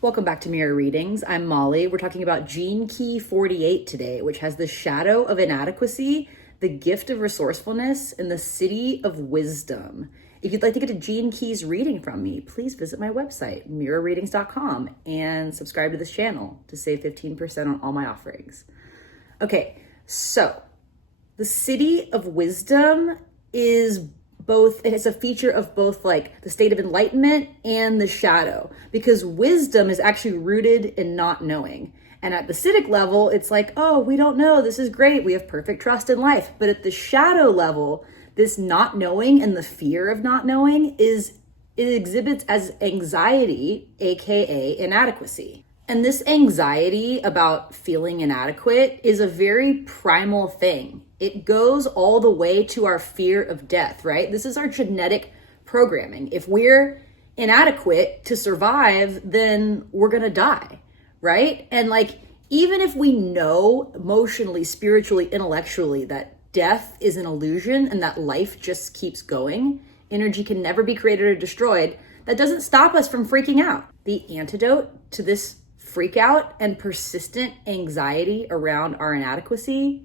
Welcome back to Mirror Readings. I'm Molly. We're talking about Gene Key 48 today, which has the shadow of inadequacy, the gift of resourcefulness, and the Siddhi of wisdom. If you'd like to get a Gene Keys reading from me, please visit my website, mirrorreadings.com, and subscribe to this channel to save 15% on all my offerings. Okay, so the Siddhi of wisdom is both, it's a feature of both like the state of enlightenment and the shadow, because wisdom is actually rooted in not knowing. And at the Siddhic level, it's like, oh, we don't know, this is great, we have perfect trust in life. But at the shadow level, this not knowing and the fear of not knowing it exhibits as anxiety, aka inadequacy. And this anxiety about feeling inadequate is a very primal thing. It goes all the way to our fear of death, right? This is our genetic programming. If we're inadequate to survive, then we're gonna die, right? And like, even if we know emotionally, spiritually, intellectually that death is an illusion and that life just keeps going, energy can never be created or destroyed, that doesn't stop us from freaking out. The antidote to this freak out and persistent anxiety around our inadequacy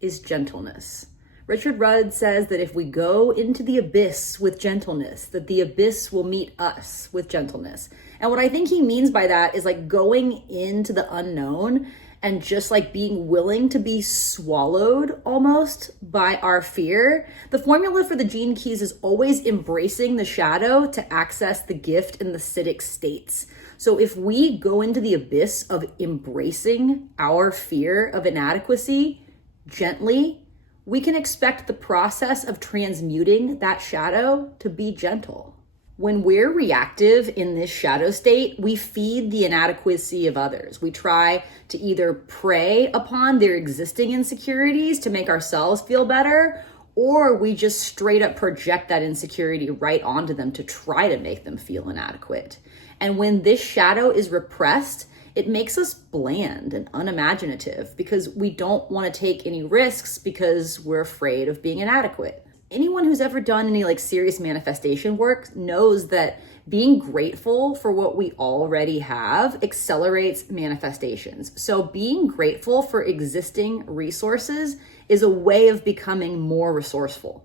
is gentleness. Richard Rudd says that if we go into the abyss with gentleness, that the abyss will meet us with gentleness. And what I think he means by that is like going into the unknown and just like being willing to be swallowed almost by our fear. The formula for the Gene Keys is always embracing the shadow to access the gift in the Siddhic states. So if we go into the abyss of embracing our fear of inadequacy gently, we can expect the process of transmuting that shadow to be gentle. When we're reactive in this shadow state, we feed the inadequacy of others. We try to either prey upon their existing insecurities to make ourselves feel better, or we just straight up project that insecurity right onto them to try to make them feel inadequate. And when this shadow is repressed, it makes us bland and unimaginative because we don't want to take any risks because we're afraid of being inadequate. Anyone who's ever done any like serious manifestation work knows that being grateful for what we already have accelerates manifestations. So being grateful for existing resources is a way of becoming more resourceful.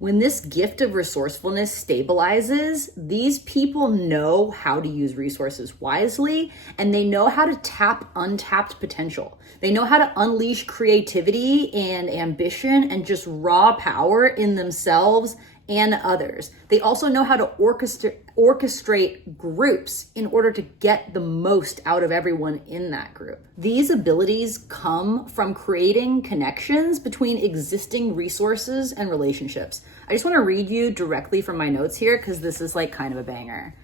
When this gift of resourcefulness stabilizes, these people know how to use resources wisely, and they know how to tap untapped potential. They know how to unleash creativity and ambition and just raw power in themselves and others. They also know how to orchestrate groups in order to get the most out of everyone in that group. These abilities come from creating connections between existing resources and relationships. I just want to read you directly from my notes here because this is like kind of a banger.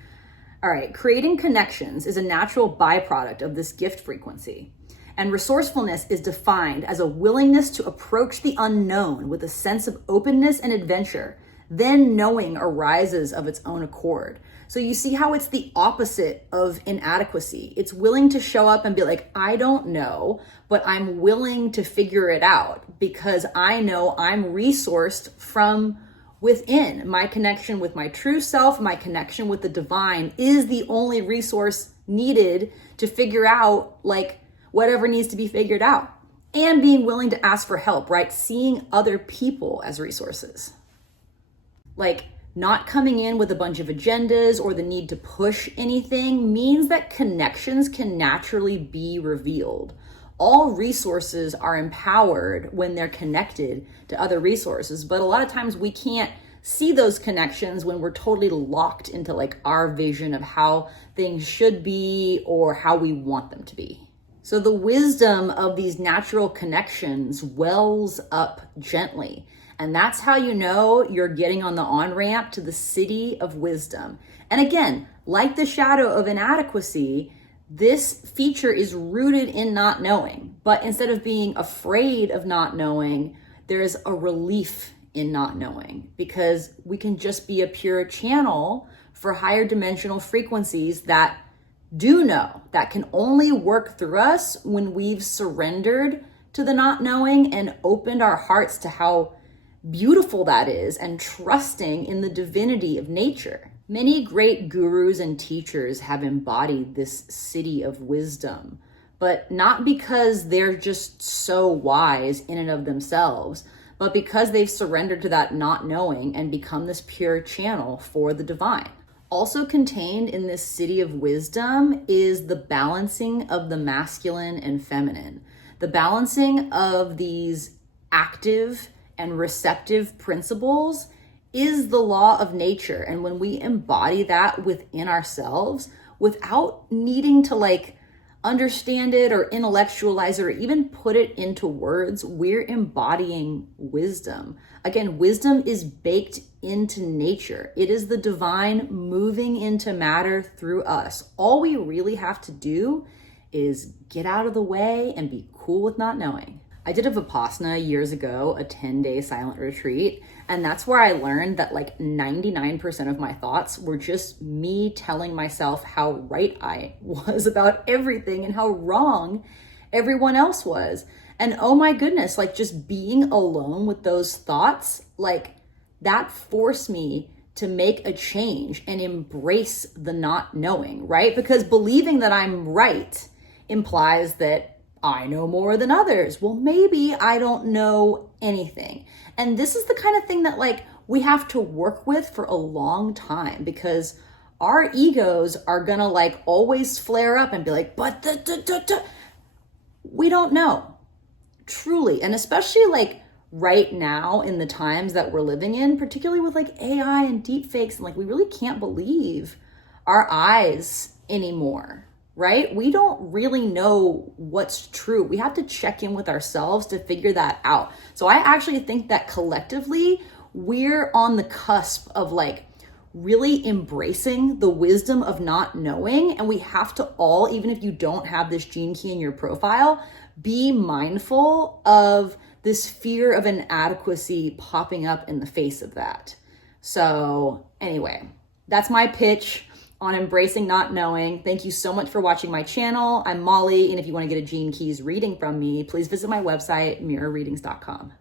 All right, creating connections is a natural byproduct of this gift frequency. And resourcefulness is defined as a willingness to approach the unknown with a sense of openness and adventure. Then knowing arises of its own accord. So you see how it's the opposite of inadequacy. It's willing to show up and be like, I don't know, but I'm willing to figure it out because I know I'm resourced from within. My connection with my true self, my connection with the divine is the only resource needed to figure out like whatever needs to be figured out. And being willing to ask for help, right? Seeing other people as resources. Like not coming in with a bunch of agendas or the need to push anything means that connections can naturally be revealed. All resources are empowered when they're connected to other resources, but a lot of times we can't see those connections when we're totally locked into like our vision of how things should be or how we want them to be. So the wisdom of these natural connections wells up gently. And that's how you know you're getting on the on-ramp to the Siddhi of wisdom. And again, like the shadow of inadequacy, this feature is rooted in not knowing. But instead of being afraid of not knowing, there's a relief in not knowing because we can just be a pure channel for higher dimensional frequencies that do know, that can only work through us when we've surrendered to the not knowing and opened our hearts to how beautiful that is and trusting in the divinity of nature. Many great gurus and teachers have embodied this city of wisdom, but not because they're just so wise in and of themselves, but because they've surrendered to that not knowing and become this pure channel for the divine. Also contained in this city of wisdom is the balancing of the masculine and feminine, the balancing of these active and receptive principles is the law of nature. And when we embody that within ourselves without needing to understand it or intellectualize it or even put it into words, we're embodying wisdom. Again, wisdom is baked into nature. It is the divine moving into matter through us. All we really have to do is get out of the way and be cool with not knowing. I did a Vipassana years ago, a 10-day silent retreat, and that's where I learned that 99% of my thoughts were just me telling myself how right I was about everything and how wrong everyone else was. And oh my goodness, just being alone with those thoughts, that forced me to make a change and embrace the not knowing, right? Because believing that I'm right implies that I know more than others. Well, maybe I don't know anything. And this is the kind of thing that we have to work with for a long time, because our egos are gonna always flare up and be like, but we don't know, truly. And especially right now in the times that we're living in, particularly with AI and deep fakes, and we really can't believe our eyes anymore. Right? We don't really know what's true. We have to check in with ourselves to figure that out. So I actually think that collectively, we're on the cusp of really embracing the wisdom of not knowing. And we have to all, even if you don't have this gene key in your profile, be mindful of this fear of inadequacy popping up in the face of that. So anyway, that's my pitch on embracing not knowing. Thank you so much for watching my channel. I'm Molly, and if you want to get a Gene Keys reading from me, please visit my website, mirrorreadings.com.